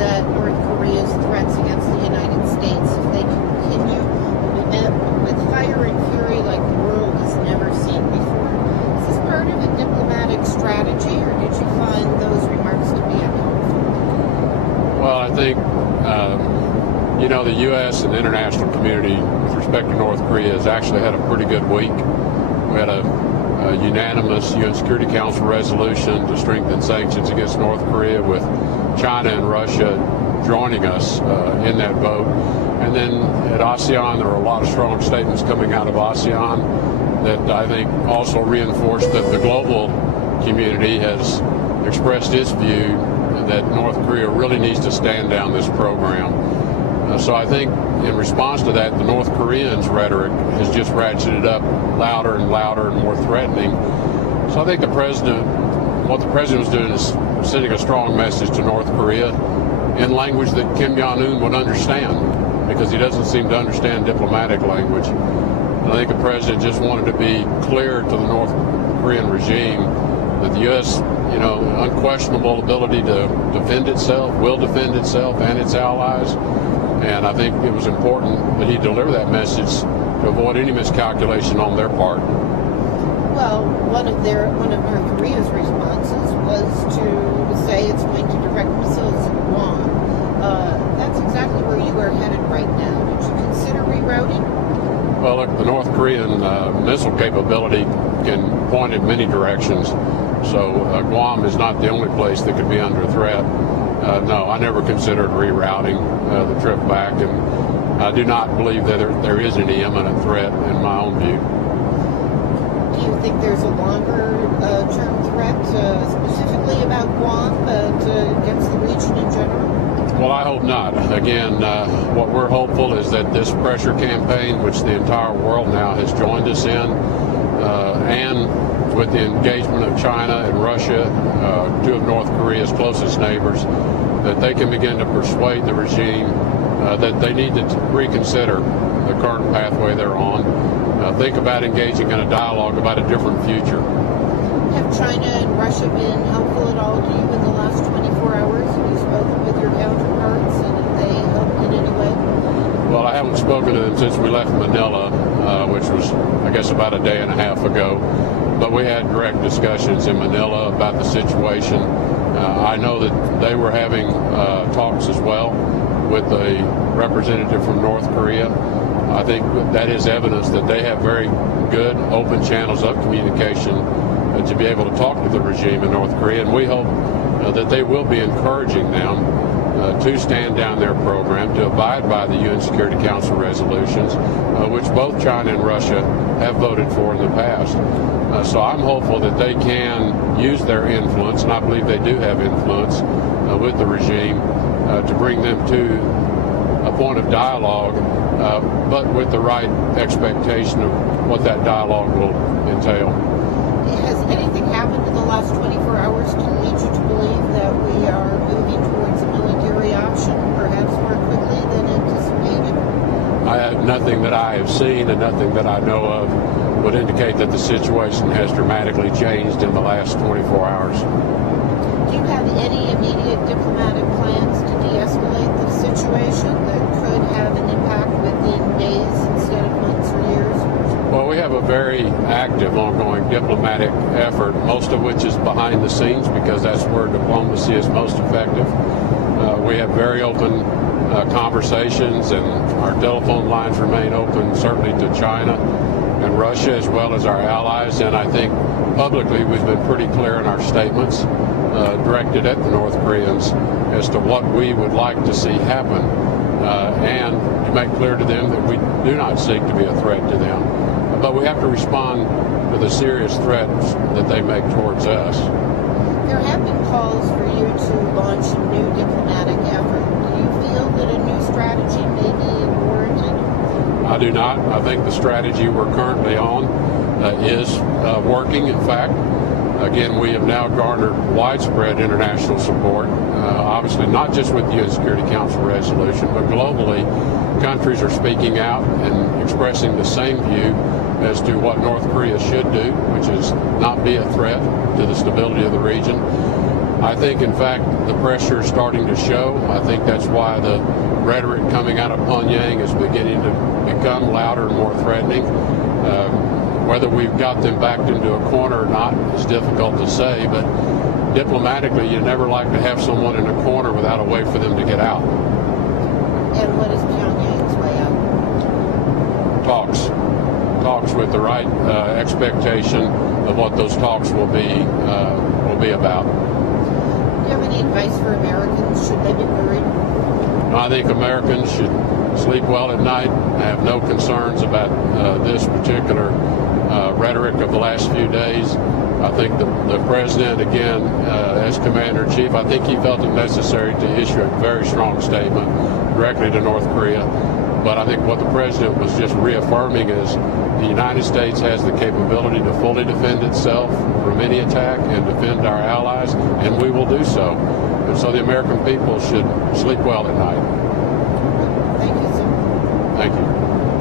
that North Korea's threats against the United States, if they continue, will be met with fire and fury like the world has never seen before. Is this part of a diplomatic strategy, or did you find those remarks to be unhelpful? Well, I think, the U.S. and the international community with respect to North Korea has actually had a pretty good week. We had a unanimous UN Security Council resolution to strengthen sanctions against North Korea, with China and Russia joining us in that vote. And then at ASEAN, there were a lot of strong statements coming out of ASEAN that I think also reinforced that the global community has expressed its view that North Korea really needs to stand down this program. So I think in response to that, the North Koreans' rhetoric has just ratcheted up louder and louder and more threatening. So I think what the president was doing is sending a strong message to North Korea in language that Kim Jong-un would understand, because he doesn't seem to understand diplomatic language. And I think the president just wanted to be clear to the North Korean regime that the U.S. unquestionable ability to defend itself, will defend itself and its allies. And I think it was important that he deliver that message to avoid any miscalculation on their part. Well, one of North Korea's responses was to say it's going to direct missiles at Guam. That's exactly where you are headed right now. Did you consider rerouting? Well, look, the North Korean missile capability can point in many directions. So Guam is not the only place that could be under threat. No, I never considered rerouting the trip back, and I do not believe that there is any imminent threat in my own view. Do you think there's a longer-term threat, specifically about Guam, but against the region in general? Well, I hope not. Again, what we're hopeful is that this pressure campaign, which the entire world now has joined us in, and with the engagement of China and Russia, two of North Korea's closest neighbors, that they can begin to persuade the regime that they need to reconsider the current pathway they're on. Think about engaging in a dialogue about a different future. Have China and Russia been helpful at all to you in the last 24 hours? Have you spoken with your counterparts, and have they helped in any way? Well, I haven't spoken to them since we left Manila, which was, I guess, about a day and a half ago. But we had direct discussions in Manila about the situation. I know that they were having talks as well with a representative from North Korea. I think that is evidence that they have very good open channels of communication to be able to talk to the regime in North Korea. And we hope that they will be encouraging them to stand down their program, to abide by the UN Security Council resolutions, which both China and Russia have voted for in the past. So I'm hopeful that they can use their influence, and I believe they do have influence with the regime, to bring them to a point of dialogue, but with the right expectation of what that dialogue will entail. Has anything happened in the last 24 hours to lead you to believe that we are moving towards a military option, perhaps more quickly than anticipated? Nothing that I have seen and nothing that I know of would indicate that the situation has dramatically changed in the last 24 hours. Do you have any immediate diplomatic plans to de-escalate the situation that could have an impact within days instead of months or years? Well, we have a very active, ongoing diplomatic effort, most of which is behind the scenes, because that's where diplomacy is most effective. We have very open conversations, and our telephone lines remain open, certainly to China and Russia, as well as our allies. And I think publicly we've been pretty clear in our statements directed at the North Koreans as to what we would like to see happen, and to make clear to them that we do not seek to be a threat to them. But we have to respond to the serious threats that they make towards us. There have been calls for you to launch a new diplomatic effort. Do you feel that a new strategy may be warranted? I do not. I think the strategy we're currently on is working. In fact, again, we have now garnered widespread international support, obviously not just with the UN Security Council resolution, but globally, countries are speaking out and expressing the same view as to what North Korea should do, which is not be a threat to the stability of the region. I think, in fact, the pressure is starting to show. I think that's why the rhetoric coming out of Pyongyang is beginning to become louder and more threatening. Whether we've got them backed into a corner or not is difficult to say, but diplomatically, you never like to have someone in a corner without a way for them to get out. And what is Pyongyang's way out? Talks with the right expectation of what those talks will be about. Do you have any advice for Americans? Should they be worried? I think Americans should sleep well at night. I have no concerns about this particular rhetoric of the last few days. I think the president, again, as commander-in-chief, I think he felt it necessary to issue a very strong statement directly to North Korea. But I think what the president was just reaffirming is the United States has the capability to fully defend itself from any attack and defend our allies, and we will do so. And so the American people should sleep well at night.